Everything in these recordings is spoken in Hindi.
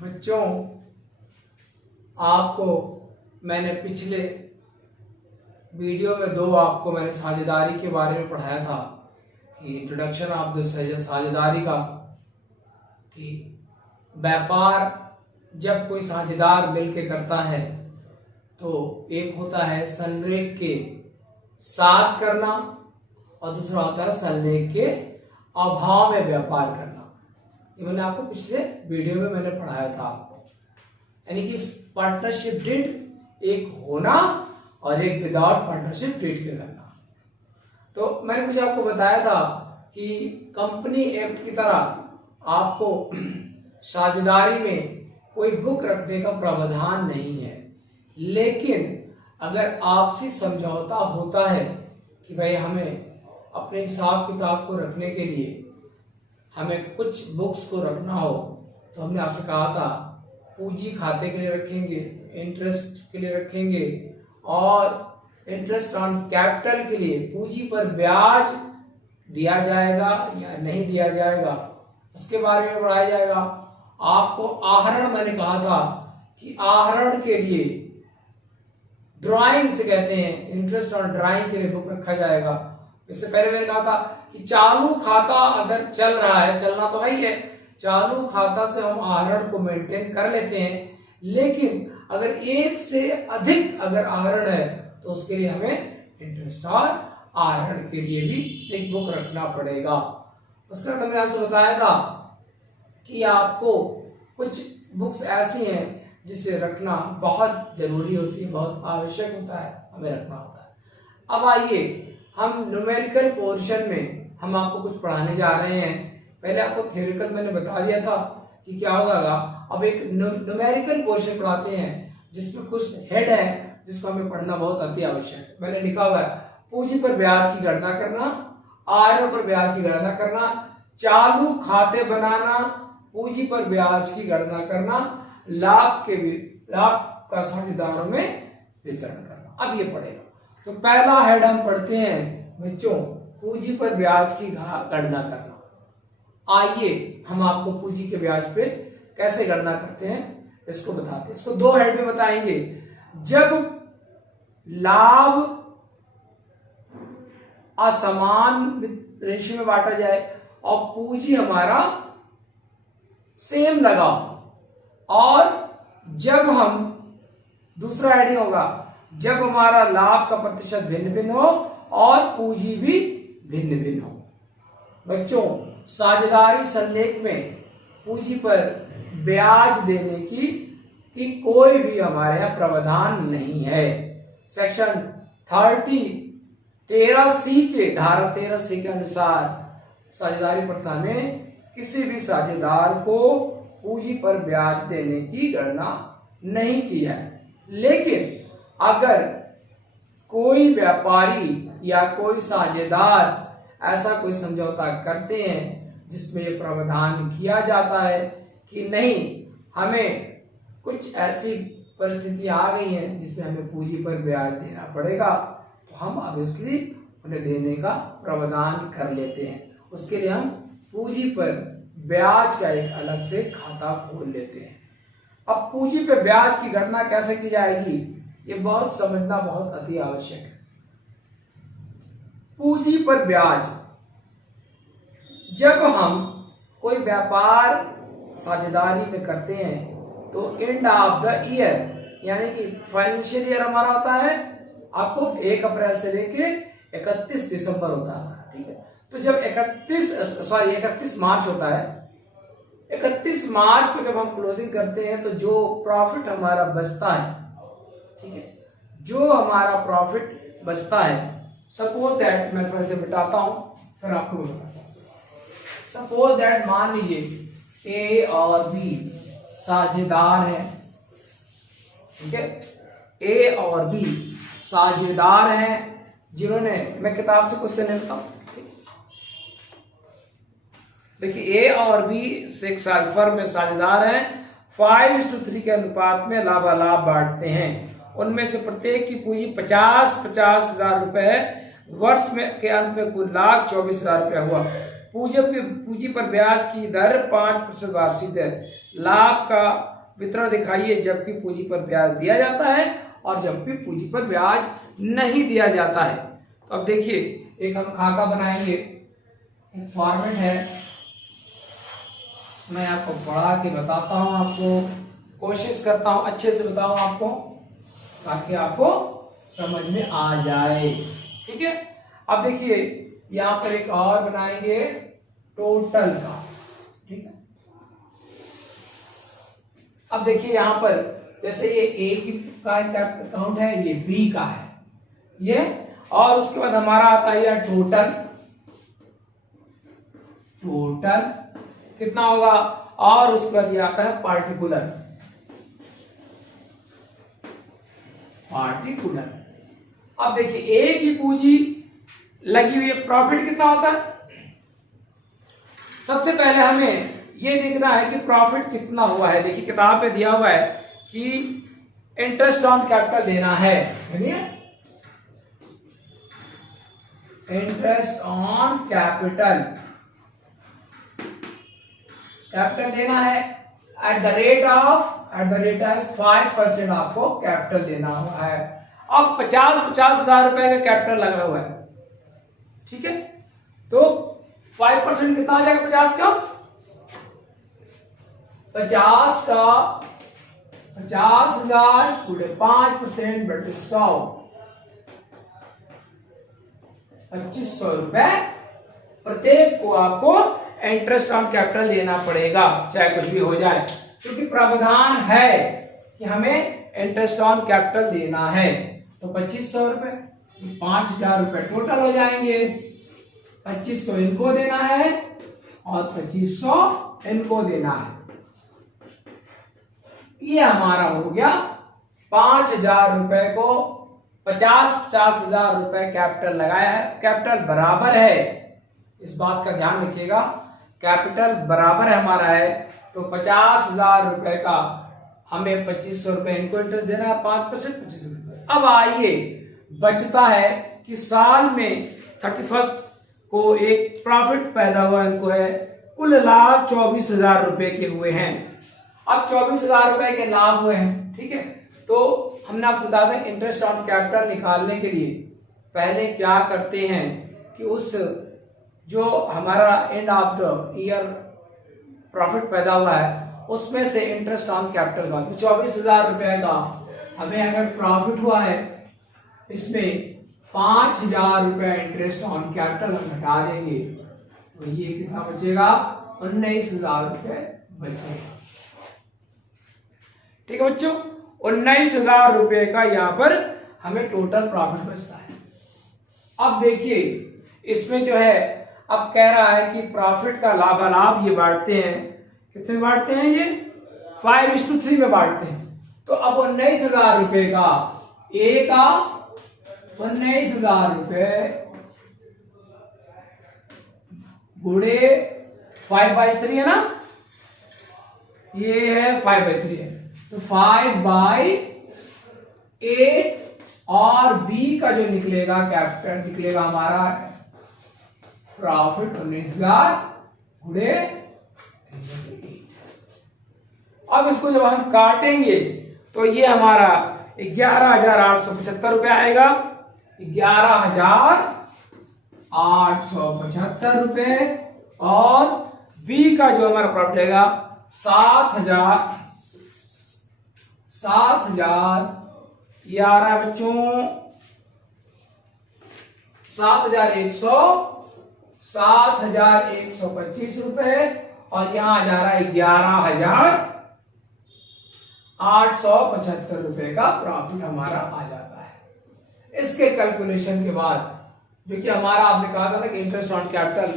बच्चों, आपको मैंने पिछले वीडियो में आपको मैंने साझेदारी के बारे में पढ़ाया था कि इंट्रोडक्शन ऑफ द साझेदारी का, कि व्यापार जब कोई साझेदार मिलके करता है तो एक होता है संलेख के साथ करना और दूसरा होता है संलेख के अभाव में व्यापार करना। ये मैंने आपको पिछले वीडियो में मैंने पढ़ाया था आपको, यानी कि पार्टनरशिप डीड एक होना और एक विदाउट पार्टनरशिप डीड के करना। तो मैंने कुछ आपको बताया था कि कंपनी एक्ट की तरह आपको साझेदारी में कोई बुक रखने का प्रावधान नहीं है, लेकिन अगर आपसी समझौता होता है कि भाई हमें अपने हिसाब किताब को रखने के लिए हमें कुछ बुक्स को रखना हो, तो हमने आपसे कहा था पूंजी खाते के लिए रखेंगे, इंटरेस्ट के लिए रखेंगे और इंटरेस्ट ऑन कैपिटल के लिए पूंजी पर ब्याज दिया जाएगा या नहीं दिया जाएगा उसके बारे में पढ़ाया जाएगा। आपको आहरण मैंने कहा था कि आहरण के लिए ड्राइंग से कहते हैं, इंटरेस्ट ऑन ड्राइंग के लिए बुक रखा जाएगा। इससे पहले मैंने कहा था कि चालू खाता अगर चल रहा है, चलना तो है ही है, चालू खाता से हम आहरण को मेंटेन कर लेते हैं, लेकिन अगर एक से अधिक अगर आहरण है तो उसके लिए हमें इंटरेस्ट और आहरण के लिए भी एक बुक रखना पड़ेगा। उसका मैंने आपसे बताया था कि आपको कुछ बुक्स ऐसी हैं जिसे रखना बहुत जरूरी होती है, बहुत आवश्यक होता है, हमें रखना होता है। अब आइए हम न्यूमेरिकल पोर्शन में हम आपको कुछ पढ़ाने जा रहे हैं। पहले आपको थ्योरेटिकल मैंने बता दिया था कि क्या होगा। अब एक न्यूमेरिकल पोर्शन पढ़ाते हैं जिसमें कुछ हेड है जिसको हमें पढ़ना बहुत अति आवश्यक है। मैंने लिखा हुआ है पूंजी पर ब्याज की गणना करना, आहरण पर ब्याज की गणना करना, चालू खाते बनाना, पूंजी पर ब्याज की गणना करना, लाभ का साझेदारों में वितरण करना। अब ये पढ़ेगा। तो पहला हेड हम पढ़ते हैं बच्चों, पूंजी पर ब्याज की गणना करना। आइए हम आपको पूंजी के ब्याज पे कैसे गणना करते हैं इसको बताते हैं। इसको दो हेड में बताएंगे। जब लाभ असमान रेशियो में बांटा जाए और पूंजी हमारा सेम लगा, और जब हम दूसरा हेडिंग होगा जब हमारा लाभ का प्रतिशत भिन्न भिन्न हो और पूंजी भी भिन्न भिन्न हो। बच्चों, साझेदारी संलेख में पूंजी पर ब्याज देने की कोई भी हमारे यहाँ प्रावधान नहीं है। सेक्शन 13C के धारा 13C के अनुसार साझेदारी प्रथा में किसी भी साझेदार को पूंजी पर ब्याज देने की गणना नहीं की है। लेकिन अगर कोई व्यापारी या कोई साझेदार ऐसा कोई समझौता करते हैं जिसमें यह प्रावधान किया जाता है कि नहीं, हमें कुछ ऐसी परिस्थितियां आ गई हैं जिसमें हमें पूंजी पर ब्याज देना पड़ेगा, तो हम ऑब्वियसली उन्हें देने का प्रावधान कर लेते हैं। उसके लिए हम पूंजी पर ब्याज का एक अलग से खाता खोल लेते हैं। अब पूंजी पर ब्याज की गणना कैसे की जाएगी ये बहुत समझना बहुत अति आवश्यक है। पूंजी पर ब्याज, जब हम कोई व्यापार साझेदारी में करते हैं तो एंड ऑफ द ईयर, यानी कि फाइनेंशियल ईयर हमारा होता है आपको 1 अप्रैल से लेके 31 दिसंबर होता है हमारा, ठीक है। तो जब 31 मार्च होता है, 31 मार्च को जब हम क्लोजिंग करते हैं तो जो प्रॉफिट हमारा बचता है, ठीक है, जो हमारा प्रॉफिट बचता है, सपोज दैट, मैं थोड़ा से मिटाता हूं फिर आपको बताता हूं। सपोज दैट मान लीजिए ए और बी साझेदार है, ठीक है, ए और बी साझेदार हैं जिन्होंने, मैं किताब से क्वेश्चन लेता हूं, देखिए ए और बी से फर्म में साझेदार हैं, 5:3 के अनुपात में लाभालाभ बांटते हैं। उनमें से प्रत्येक की पूंजी 50,000 रुपए है। वर्ष में के अंत में कुल लाभ 24,000 रुपया हुआ। पूंजी पर ब्याज की दर 5% वार्षिक है। लाभ का वितरण दिखाइए जबकि पूंजी पर ब्याज दिया जाता है और जबकि पूंजी पर ब्याज नहीं दिया जाता है। तो अब देखिए, एक हम खाका बनाएंगे, एक फॉर्मेट है, मैं आपको पढ़ा के बताता हूं, आपको कोशिश करता हूं अच्छे से बताऊं आपको, ताकि आपको समझ में आ जाए। ठीक है, अब देखिए यहां पर एक और बनाएंगे टोटल का। ठीक है, अब देखिए यहां पर जैसे ये ए की का अकाउंट है, ये बी का है, ये, और उसके बाद हमारा आता है टोटल। टोटल कितना होगा, और उसके बाद ये आता है पार्टिकुलर। पार्टिकुलर, अब देखिए ए की पूंजी लगी हुई है, प्रॉफिट कितना होता है। सबसे पहले हमें ये देखना है कि प्रॉफिट कितना हुआ है। देखिए किताब पे दिया हुआ है कि इंटरेस्ट ऑन कैपिटल देना है, इंटरेस्ट ऑन कैपिटल, कैपिटल देना है एट द रेट ऑफ 5% आपको कैपिटल देना हुआ है। अब 50,000 रुपए का कैपिटल लगा हुआ है। ठीक है, तो 5% कितना आ जाएगा 50 का 50,000 गुणे 5% बटे 100, 2500 रुपए प्रत्येक को आपको इंटरेस्ट ऑन कैपिटल देना पड़ेगा, चाहे कुछ भी हो जाए, क्योंकि प्रावधान है कि हमें इंटरेस्ट ऑन कैपिटल देना है। तो 2500 रुपए, 5,000 रुपए टोटल हो जाएंगे, 2500 इनको देना है और 2500 इनको देना है। ये हमारा हो गया 5,000 रुपए को 50,000 रुपए कैपिटल लगाया है। कैपिटल बराबर है, इस बात का ध्यान रखिएगा, कैपिटल बराबर है हमारा है, तो 50,000 रुपए का हमें 2500 रुपए इनको इंटरेस्ट देना है, 5% 25 रुपए। अब आइए बचता है कि साल में 31 को एक प्रॉफिट पैदा हुआ, इनको है कुल लाभ 24,000 रुपए के हुए हैं। अब 24,000 रुपए के लाभ हुए हैं। ठीक है, तो हमने आपसे बता दें इंटरेस्ट ऑन कैपिटल निकालने के लिए पहले क्या करते हैं कि उस जो हमारा end of the year profit पैदा हुआ है उसमें से इंटरेस्ट ऑन कैपिटल का 24,000 रुपए का हमें अगर प्रॉफिट हुआ है, इसमें 5,000 रुपए इंटरेस्ट ऑन कैपिटल हम हटा देंगे, तो ये कितना बचेगा 19,000 रुपए बचेगा। ठीक है बच्चों, 19,000 रुपए का यहाँ पर हमें टोटल प्रॉफिट बचता है। अब देखिए इसमें जो है, अब कह रहा है कि प्रॉफिट का लाभालाभ ये बांटते हैं, कितने बांटते हैं, ये 5:3 में बांटते हैं। तो अब 19,000 रुपए का ए का 19,000 रुपए गुणे 5/3 है ना, ये है 5/3 है, तो 5/8 और बी का जो निकलेगा कैपिटल निकलेगा हमारा प्रॉफिट 19,000 गुणे। अब इसको जब हम काटेंगे तो ये हमारा 11,875 रुपए आएगा, 11,875 रुपए, और बी का जो हमारा प्रॉफिट आएगा 7,000 ये आ रहा है बच्चों 7,125 रुपए, और यहां आ जा रहा है 11,875 रुपए का प्रॉफिट हमारा आ जाता है। इसके कैलकुलेशन के बाद जो कि हमारा आपने कहा था ना कि इंटरेस्ट ऑन कैपिटल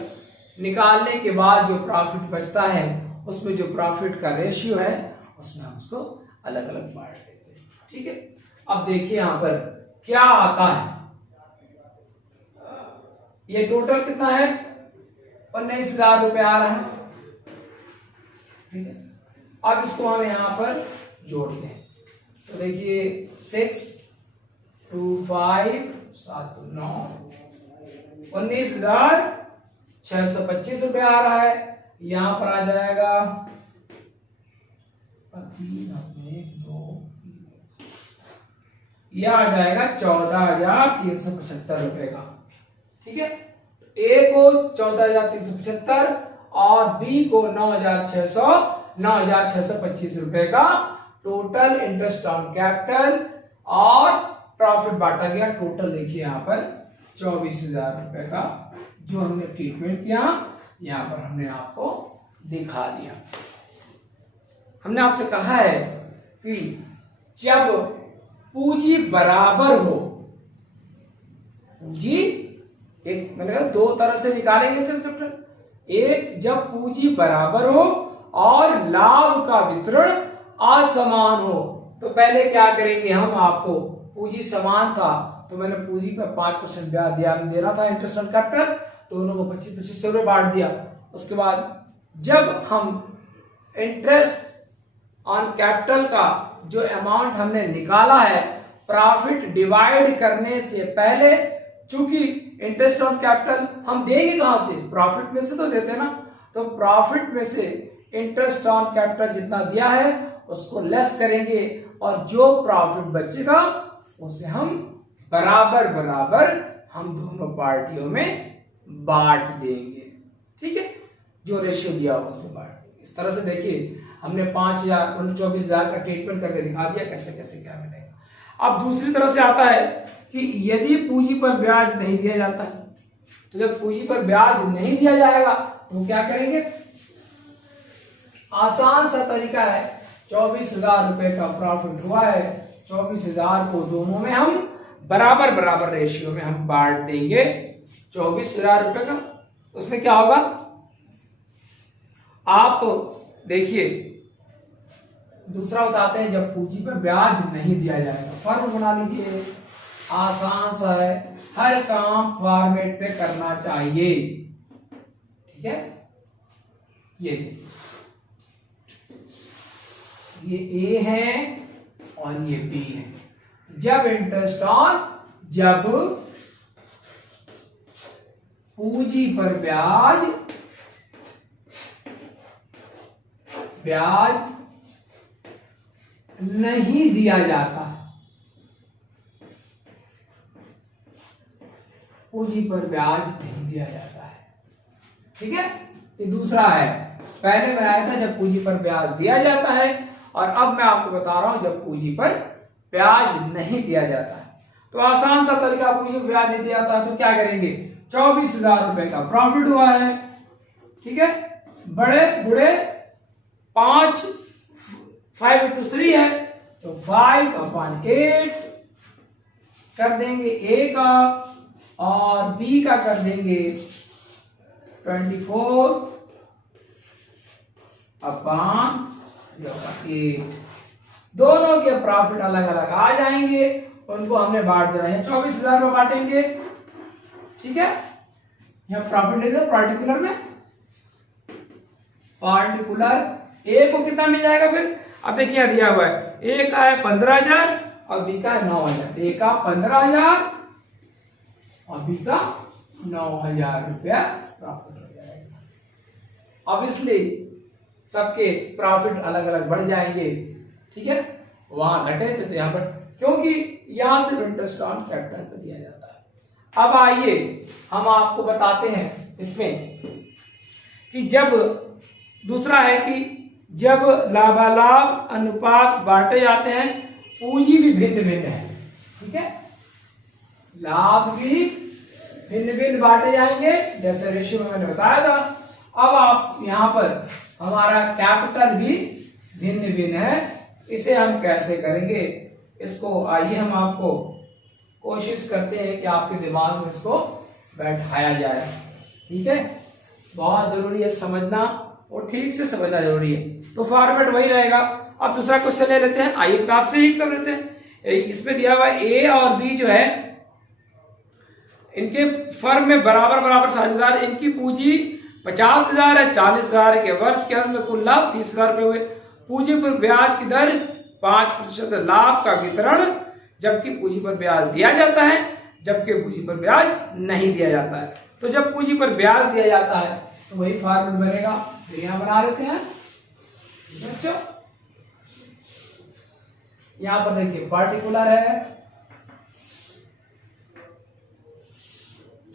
निकालने के बाद जो प्रॉफिट बचता है उसमें जो प्रॉफिट का रेशियो है उसमें हम उसको अलग अलग बांट देते हैं। ठीक है, अब देखिए यहां पर क्या आता है, ये टोटल कितना है 19,000 रुपए आ रहा है। ठीक है, अब इसको हम यहां पर जोड़ते हैं, तो देखिए 6 2 5 7 9 19,000 625 आ रहा है। यहाँ पर आ जाएगा 3 यह आ जाएगा 14,375 रुपए का। ठीक है, ए को 14,375 और बी को 9,625 रुपए का टोटल इंटरेस्ट ऑन कैपिटल और प्रॉफिट बांटा गया। टोटल देखिए यहाँ पर 24,000 रुपए का जो हमने ट्रीटमेंट किया, यहाँ पर हमने आपको दिखा दिया। हमने आपसे कहा है कि जब पूंजी बराबर हो, पूंजी एक मैंने कहा दो तरह से निकालेंगे इंटरेस्ट कैपिटल। एक, जब पूंजी बराबर हो और लाभ का वितरण असमान हो। तो पहले क्या करेंगे हम, आपको पूंजी समान था तो मैंने पूंजी पर 5% ब्याज देना था इंटरेस्ट ऑन कैपिटल, दोनों को 25-25 रुपए बांट दिया। उसके बाद जब हम इंटरेस्ट ऑन कैपिटल का जो अमाउंट हमने निकाला है, प्रॉफिट डिवाइड करने से पहले, चूंकि इंटरेस्ट ऑन कैपिटल हम देंगे कहां से, प्रॉफिट में से तो देते ना, तो प्रॉफिट में से इंटरेस्ट ऑन कैपिटल जितना दिया है उसको लेस करेंगे और जो प्रॉफिट बचेगा उसे हम बराबर बराबर हम दोनों पार्टियों में बांट देंगे। ठीक है, जो रेशियो दिया होगा उसमें बांट देंगे। इस तरह से देखिए हमने 24,000 का ट्रीटमेंट करके दिखा दिया कैसे कैसे क्या मिलेगा। अब दूसरी तरह से आता है कि यदि पूंजी पर ब्याज नहीं दिया जाता है, तो जब पूंजी पर ब्याज नहीं दिया जाएगा तो क्या करेंगे, आसान सा तरीका है, 24,000 रुपए का प्रॉफिट हुआ है, 24,000 को दोनों में हम बराबर बराबर रेशियो में हम बांट देंगे। 24,000 रुपए का, उसमें क्या होगा, आप देखिए दूसरा बताते हैं, जब पूंजी पर ब्याज नहीं दिया जाएगा, फर्म बना लीजिए, आसान सा है, हर काम फॉर्मेट पे करना चाहिए। ठीक है, ये ए है और ये बी है। जब इंटरेस्ट ऑन, जब पूंजी पर ब्याज नहीं दिया जाता है, पूंजी पर ब्याज नहीं दिया जाता है। ठीक है, ये दूसरा है। पहले बनाया था जब पूंजी पर ब्याज दिया जाता है, और अब मैं आपको बता रहा हूं जब पूंजी पर ब्याज नहीं दिया जाता है। तो आसान सा तरीका, पूंजी पर ब्याज नहीं दिया जाता है तो क्या करेंगे, 24,000 रुपए का प्रॉफिट हुआ है। ठीक है, बड़े बुढ़े 5/3 है तो 5/8 कर देंगे ए का, और बी का कर देंगे 24/8। दोनों के प्रॉफिट अलग अलग आ जाएंगे, उनको हमने बांट देना है, 24,000 में बांटेंगे। ठीक है, यहां प्रॉफिट लिख दो पार्टिकुलर में, पार्टिकुलर ए को कितना मिल जाएगा फिर, अब देखिए दिया हुआ है, ए का है 15,000 और बी का है 9,000। ए का 15,000 और बी का 9,000 रुपया प्रॉफिट हो जाएगा। अब इसलिए सबके प्रॉफिट अलग अलग बढ़ जाएंगे। ठीक है, वहां घटे थे तो यहाँ पर, क्योंकि यहां से इंटरेस्ट ऑन कैपिटल पर दिया जाता है। अब आइए हम आपको बताते हैं इसमें कि जब दूसरा है कि जब लाभालाभ अनुपात बांटे जाते हैं, पूंजी भी भिन्न भिन्न है। ठीक है, लाभ भी भिन्न भिन्न बांटे जाएंगे जैसे रेशियो में मैंने बताया था। अब आप यहां पर हमारा कैपिटल भी भिन्न भिन्न है, इसे हम कैसे करेंगे, इसको आइए हम आपको कोशिश करते हैं कि आपके दिमाग में इसको बैठाया जाए। ठीक है, बहुत जरूरी है समझना और ठीक से समझना जरूरी है। तो फॉर्मेट वही रहेगा। अब दूसरा क्वेश्चन ले लेते हैं, आइए आपसे ही कर लेते हैं। इसमें दिया हुआ ए और बी जो है, इनके फर्म में बराबर बराबर साझेदार, इनकी पूंजी 50,000 है, 40,000 के वर्ष के अंत में कुल लाभ 30,000 रुपए हुए। पूंजी पर ब्याज की दर 5% लाभ का वितरण, जबकि पूंजी पर ब्याज दिया जाता है, जबकि पूंजी पर ब्याज नहीं दिया जाता है। तो जब पूंजी पर ब्याज दिया जाता है तो वही फॉर्मूला बनेगा, फिर यहां बना लेते हैं बच्चों। यहां पर देखिए पार्टिकुलर है,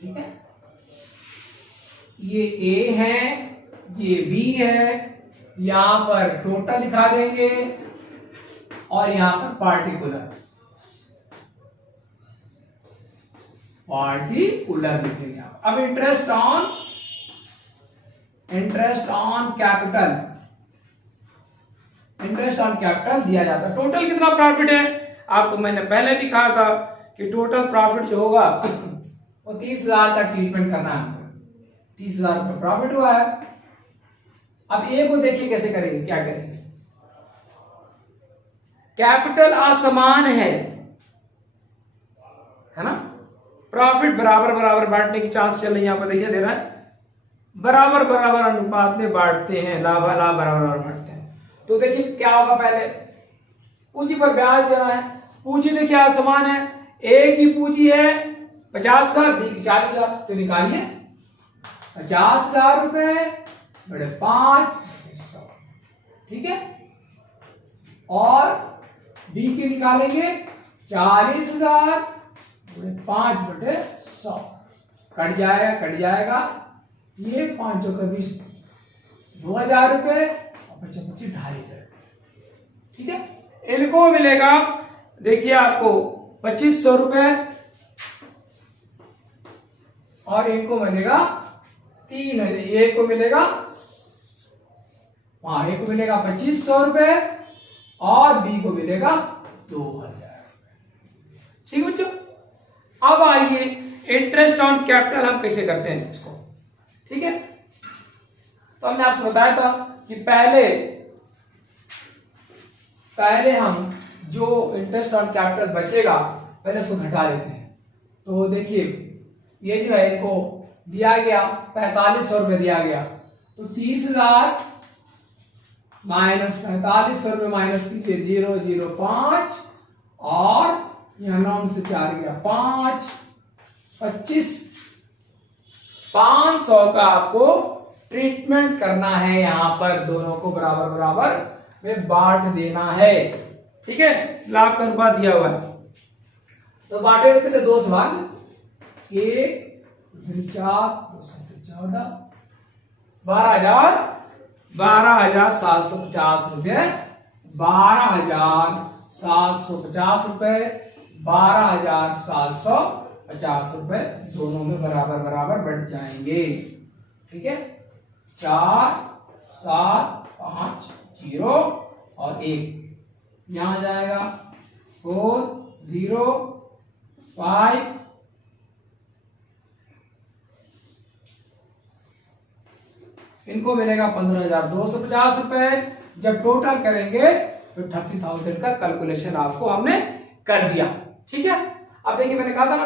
ठीक है, ये ए है, ये बी है, यहां पर टोटल दिखा देंगे और यहां पर पार्टिकुलर लिखेंगे आप। अब इंटरेस्ट ऑन कैपिटल दिया जाता है। टोटल कितना प्रॉफिट है, आपको मैंने पहले भी कहा था कि टोटल प्रॉफिट जो होगा वो 30,000 का ट्रीटमेंट करना है हमको। 30,000 रुपये प्रॉफिट हुआ है। अब ए को देखिए कैसे करेंगे, क्या करेंगे। कैपिटल असमान है ना, प्रॉफिट बराबर बराबर बांटने की चांस चल रही है, यहां पर देखिए दे रहा है बराबर बराबर अनुपात में बांटते हैं, लाभ लाभ बराबर बराबर बांटते हैं। तो देखिए क्या होगा, पहले पूंजी पर ब्याज देना है। पूंजी देखिए असमान है, ए की पूंजी है 50,000, बी की 40,000, तो निकालिए 50,000 रुपए बड़े 5, ठीक है, और बी की निकालेंगे 40,000 बड़े 5/100, कट जाएगा ये 5 का 20, 2,000 रुपए और 25 2,500, ठीक है। इनको मिलेगा देखिए आपको 2,500 रुपए और इनको मिलेगा 3,000। ए को मिलेगा 2,500 रुपए और बी को मिलेगा 2,000 रुपए, ठीक है बच्चों। अब आइए इंटरेस्ट ऑन कैपिटल हम कैसे करते हैं इसको, ठीक है। तो हमने आपसे बताया था कि पहले हम जो इंटरेस्ट ऑन कैपिटल बचेगा पहले उसको घटा लेते हैं। तो देखिए ये जो है इनको दिया गया 4,500 रुपये दिया गया, तो 30,000 माइनस 4,500 रुपये माइनस कीजिए 005 और यहां 9 से 4 गया 5, 25, 500 का आपको ट्रीटमेंट करना है, यहां पर दोनों को बराबर बराबर में बांट देना है, ठीक है। लाभ का अनुपात दिया हुआ है तो बांटेगा कैसे, 2 से भाग 1, 4, 214, 12,750 रुपये, 12,750 रुपये, 12,750 रुपये दोनों में बराबर बराबर बढ़ जाएंगे, ठीक है। 4, 7, 5, 0 और 1 यहां जाएगा 4, 0, 5, इनको मिलेगा 15,250 रुपए। जब टोटल करेंगे तो 30,000 का कैलकुलेशन आपको हमने कर दिया, ठीक है। अब देखिए मैंने कहा था ना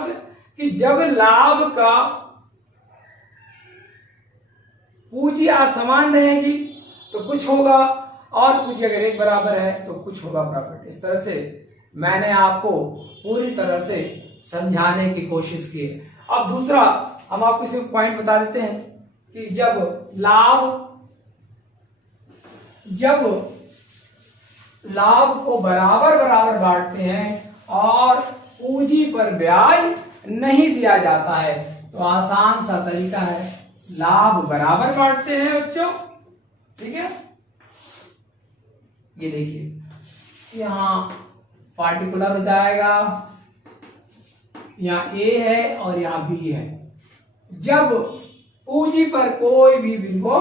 कि जब लाभ का पूंजी असमान रहेगी तो कुछ होगा और पूंजी अगर एक बराबर है तो कुछ होगा प्रॉफिट। इस तरह से मैंने आपको पूरी तरह से समझाने की कोशिश की। अब दूसरा हम आपको इसमें पॉइंट बता देते हैं कि जब लाभ को बराबर बराबर बांटते हैं और पूंजी पर ब्याज नहीं दिया जाता है तो आसान सा तरीका है, लाभ बराबर बांटते हैं बच्चों, ठीक है। ये देखिए यहां पार्टिकुलर हो जाएगा, यहां ए है और यहां बी है। जब पूंजी पर कोई भी को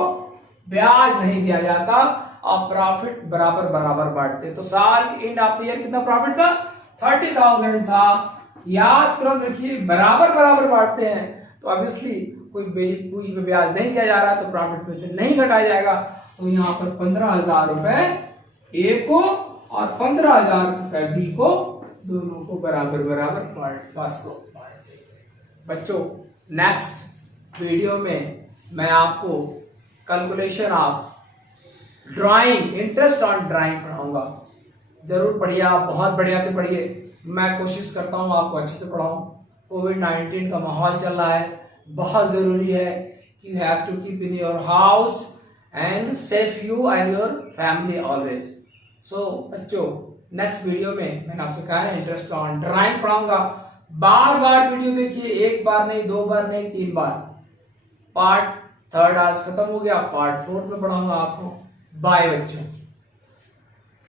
ब्याज नहीं दिया जाता और प्रॉफिट बराबर बराबर बांटते, तो साल एंड ऑफ द ईयर कितना प्रॉफिट था, 30,000 था। याद तुरंत रखिए बराबर बराबर बांटते हैं तो ऑब्वियसली कोई पूंजी पे ब्याज नहीं दिया जा रहा तो प्रॉफिट में से नहीं घटाया जाएगा। तो यहाँ पर 15,000 रुपए ए को और 15,000 रुपए बी को, दोनों को बराबर बराबर बांट देंगे। बच्चों नेक्स्ट वीडियो में मैं आपको calculation of drawing, interest on drawing पढ़ाऊंगा। जरूर पढ़िए आप, बहुत बढ़िया से पढ़िए। मैं कोशिश करता हूँ आपको अच्छे से पढ़ाऊं। कोविड-19 का माहौल चल रहा है, बहुत जरूरी है कि you have to keep in your house and safe you and your family always. So बच्चों, नेक्स्ट वीडियो में मैंने आपसे कहा है इंटरेस्ट ऑन ड्राइंग पढ़ाऊंगा। बार बार वीडियो देखिए, एक बार नहीं, 2 बार नहीं, 3 बार। पार्ट 3 आज खत्म हो गया, पार्ट 4 में पढ़ाऊंगा आपको। बाय बच्चों।